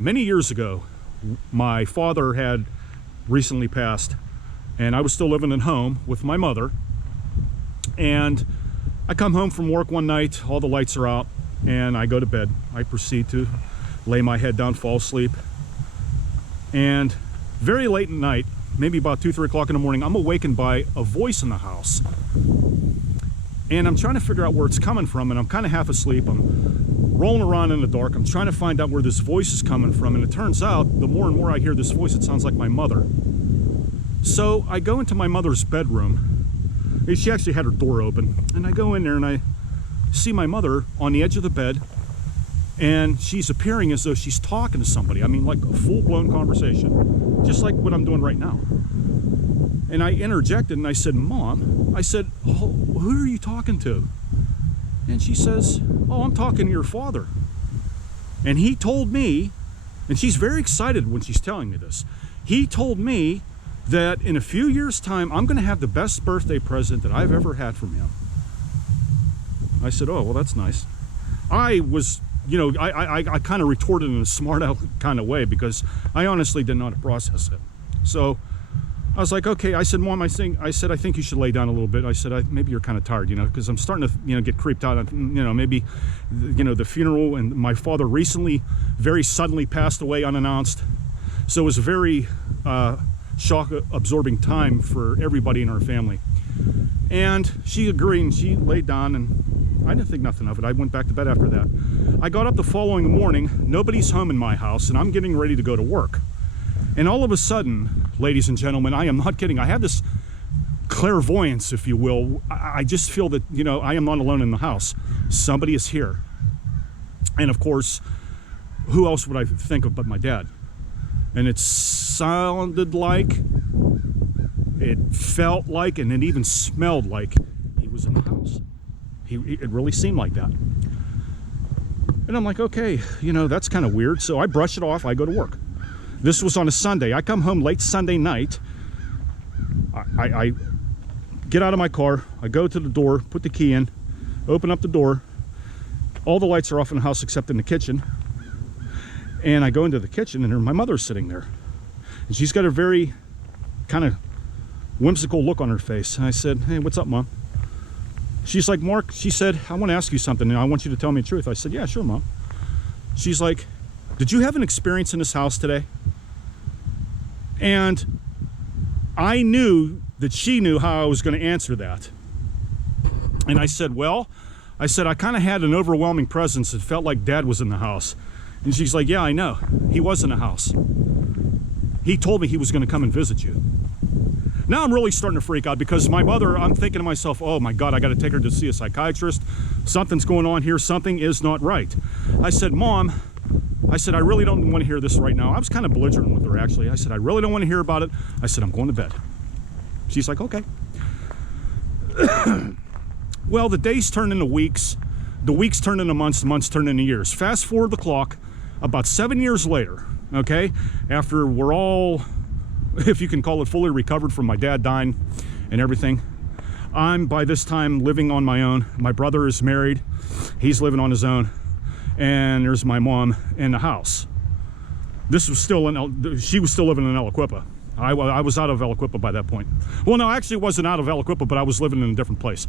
Many years ago, my father had recently passed, and I was still living at home with my mother. And I come home from work one night, all the lights are out, and I go to bed. I proceed to lay my head down, fall asleep. And very late at night, maybe about 2, 3 o'clock in the morning, I'm awakened by a voice in the house. And I'm trying to figure out where it's coming from, and I'm kind of half asleep. I'm rolling around in the dark. I'm trying to find out where this voice is coming from, and it turns out the more and more I hear this voice, it sounds like my mother. So I go into my mother's bedroom. She actually had her door open, and I go in there and I see my mother on the edge of the bed, and she's appearing as though she's talking to somebody. I mean, like a full-blown conversation, just like what I'm doing right now. And I interjected and I said, "Mom," I said, "Oh, who are you talking to?" And she says, "Oh, I'm talking to your father. And he told me," and she's very excited when she's telling me this, "he told me that in a few years' time, I'm going to have the best birthday present that I've ever had from him." I said, "Oh, well, that's nice." I was, you know, I kind of retorted in a smart aleck kind of way because I honestly didn't know how to process it. So I was like, "Okay," I said, "Mom, I think you should lay down a little bit." I said, "Maybe you're kind of tired, you know, because I'm starting to, you know, get creeped out. You know, maybe, you know, the funeral, and my father recently, very suddenly passed away unannounced. So it was a very shock-absorbing time for everybody in our family." And she agreed, and she laid down, and I didn't think nothing of it. I went back to bed after that. I got up the following morning. Nobody's home in my house, and I'm getting ready to go to work. And all of a sudden, ladies and gentlemen, I am not kidding, I had this clairvoyance, if you will. I just feel that, you know, I am not alone in the house. Somebody is here. And of course, who else would I think of but my dad? And it sounded like, it felt like, and it even smelled like he was in the house. It really seemed like that. And I'm like, okay, you know, that's kind of weird. So I brush it off, I go to work. This was on a Sunday. I come home late Sunday night. I get out of my car, I go to the door, put the key in, open up the door. All the lights are off in the house except in the kitchen. And I go into the kitchen, and my mother's sitting there. And she's got a very kind of whimsical look on her face. And I said, "Hey, what's up, Mom?" She's like, "Mark," she said, "I want to ask you something, and I want you to tell me the truth." I said, "Yeah, sure, Mom." She's like, "Did you have an experience in this house today?" And I knew that she knew how I was going to answer that. And I said, "Well," I said, "I kind of had an overwhelming presence. It felt like Dad was in the house." And she's like, "Yeah, I know. He was in the house. He told me he was going to come and visit you." Now I'm really starting to freak out because my mother, I'm thinking to myself, "Oh my God, I got to take her to see a psychiatrist. Something's going on here. Something is not right." I said, "Mom," I said, "I really don't want to hear this right now." I was kind of belligerent with her, actually. I said, "I really don't want to hear about it." I said, "I'm going to bed." She's like, "Okay." Well, the days turn into weeks. The weeks turn into months. The months turn into years. Fast forward the clock, about 7 years later, okay, after we're all, if you can call it, fully recovered from my dad dying and everything, I'm by this time living on my own. My brother is married. He's living on his own. And there's my mom in the house. This was still she was still living in El Equipa. I was out of El Equipa by that point. Well, no, I actually wasn't out of El Equipa, but I was living in a different place.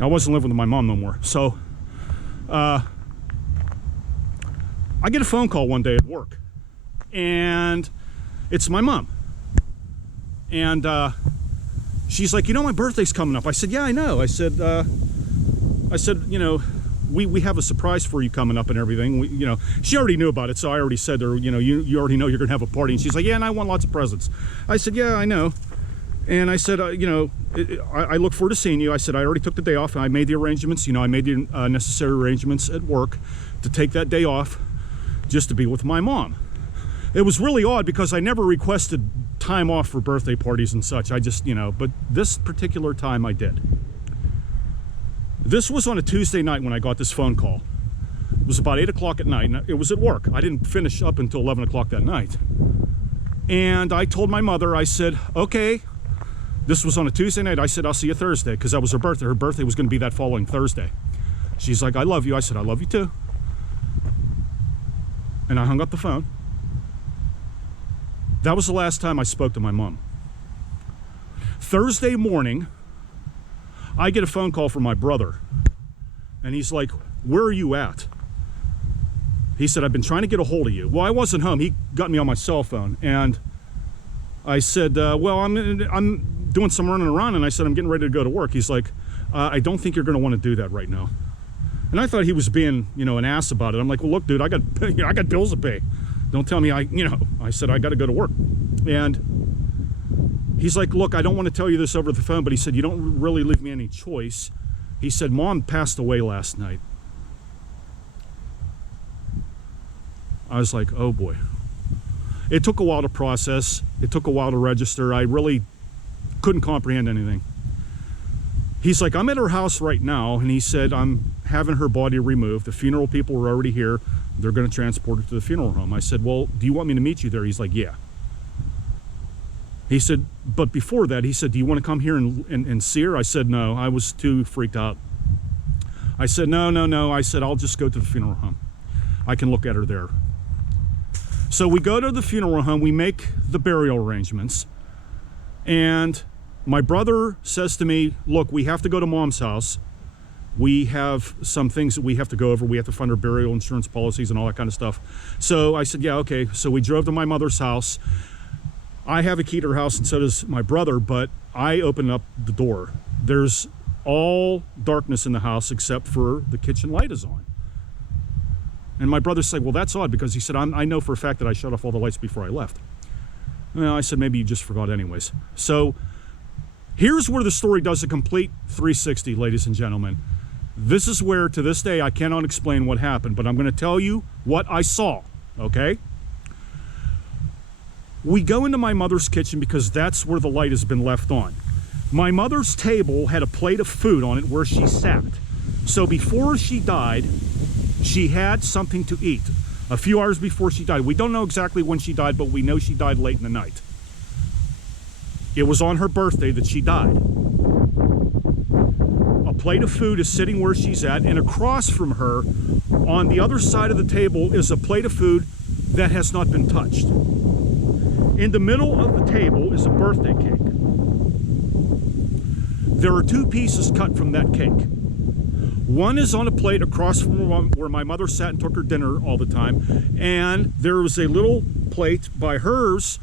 I wasn't living with my mom no more. So I get a phone call one day at work, and it's my mom. And she's like, "You know, my birthday's coming up." I said, "Yeah, I know." I said, "You know, we have a surprise for you coming up and everything." You know, she already knew about it, so I already said to her, "You know, you already know you're gonna have a party." And she's like, "Yeah, and I want lots of presents." I said, "Yeah, I know." And I said, "You know, I look forward to seeing you." I said, "I already took the day off, and I made the arrangements. You know, I made the necessary arrangements at work to take that day off just to be with my mom." It was really odd because I never requested time off for birthday parties and such. I just, you know, but this particular time I did. This was on a Tuesday night when I got this phone call. It was about 8 o'clock at night, and it was at work. I didn't finish up until 11 o'clock that night. And I told my mother, I said, "Okay," this was on a Tuesday night. I said, "I'll see you Thursday," because that was her birthday. Her birthday was going to be that following Thursday. She's like, "I love you." I said, "I love you too." And I hung up the phone. That was the last time I spoke to my mom. Thursday morning, I get a phone call from my brother. And he's like, where are you at? He said, I've been trying to get a hold of you. Well, I wasn't home. He got me on my cell phone. And I said, well, I'm doing some running around. And I said, I'm getting ready to go to work. He's like, I don't think you're going to want to do that right now. And I thought he was being, an ass about it. I'm like, well, look, dude, I got bills to pay. Don't tell me I said, I got to go to work. And he's like, look, I don't want to tell you this over the phone, but he said, you don't really leave me any choice. He said, Mom passed away last night. I was like, oh boy. It took a while to process. It took a while to register. I really couldn't comprehend anything. He's like, I'm at her house right now, and he said, I'm having her body removed. The funeral people are already here. They're going to transport her to the funeral home. I said, well, do you want me to meet you there? He's like, yeah. He said, but before that, he said, do you want to come here and see her? I said, no. I was too freaked out. I said, no. I said, I'll just go to the funeral home. I can look at her there. So we go to the funeral home. We make the burial arrangements. And my brother says to me, look, we have to go to Mom's house. We have some things that we have to go over. We have to fund our burial insurance policies and all that kind of stuff. So I said, yeah, okay. So we drove to my mother's house. I have a key to her house, and so does my brother, but I open up the door. There's all darkness in the house except for the kitchen light is on. And my brother said, well, that's odd, because he said, I know for a fact that I shut off all the lights before I left. Well, I said, maybe you just forgot anyways. So here's where the story does a complete 360, ladies and gentlemen. This is where, to this day, I cannot explain what happened, but I'm going to tell you what I saw, okay? We go into my mother's kitchen because that's where the light has been left on. My mother's table had a plate of food on it where she sat. So before she died, she had something to eat. A few hours before she died. We don't know exactly when she died, but we know she died late in the night. It was on her birthday that she died. A plate of food is sitting where she's at, and across from her, on the other side of the table, is a plate of food that has not been touched. In the middle of the table is a birthday cake. There are two pieces cut from that cake. One is on a plate across from where my mother sat and took her dinner all the time, and there was a little plate by hers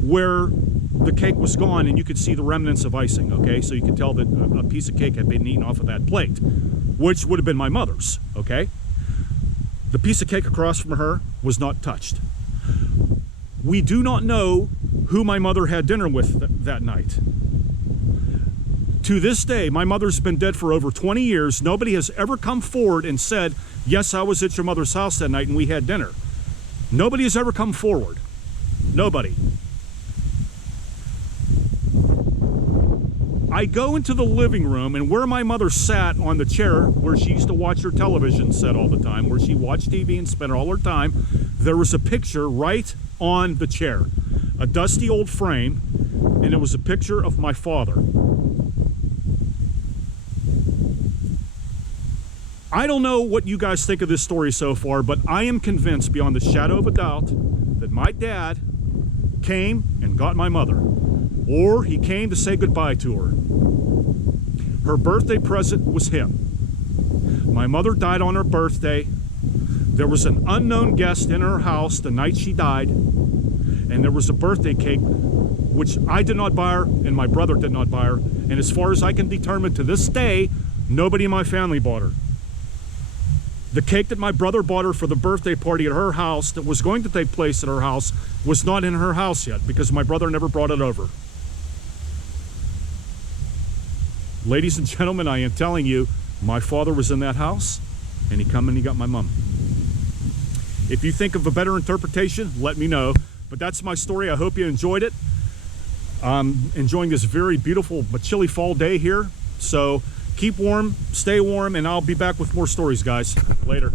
where the cake was gone, and you could see the remnants of icing, okay? So you could tell that a piece of cake had been eaten off of that plate, which would have been my mother's, okay? The piece of cake across from her was not touched. We do not know who my mother had dinner with that night. To this day, my mother's been dead for over 20 years. Nobody has ever come forward and said, yes, I was at your mother's house that night and we had dinner. Nobody has ever come forward. Nobody. I go into the living room, and where my mother sat on the chair where she used to watch her television set all the time, where she watched TV and spent all her time, there was a picture right on the chair. A dusty old frame, and it was a picture of my father. I don't know what you guys think of this story so far, but I am convinced beyond the shadow of a doubt that my dad came and got my mother, or he came to say goodbye to her. Her birthday present was him. My mother died on her birthday. There was an unknown guest in her house the night she died, and there was a birthday cake, which I did not buy her and my brother did not buy her, and as far as I can determine to this day, nobody in my family bought her. The cake that my brother bought her for the birthday party at her house that was going to take place at her house was not in her house yet because my brother never brought it over. Ladies and gentlemen, I am telling you, my father was in that house, and he come and he got my mom. If you think of a better interpretation, let me know. But that's my story. I hope you enjoyed it. I'm enjoying this very beautiful but chilly fall day here. So keep warm, stay warm, and I'll be back with more stories, guys. Later.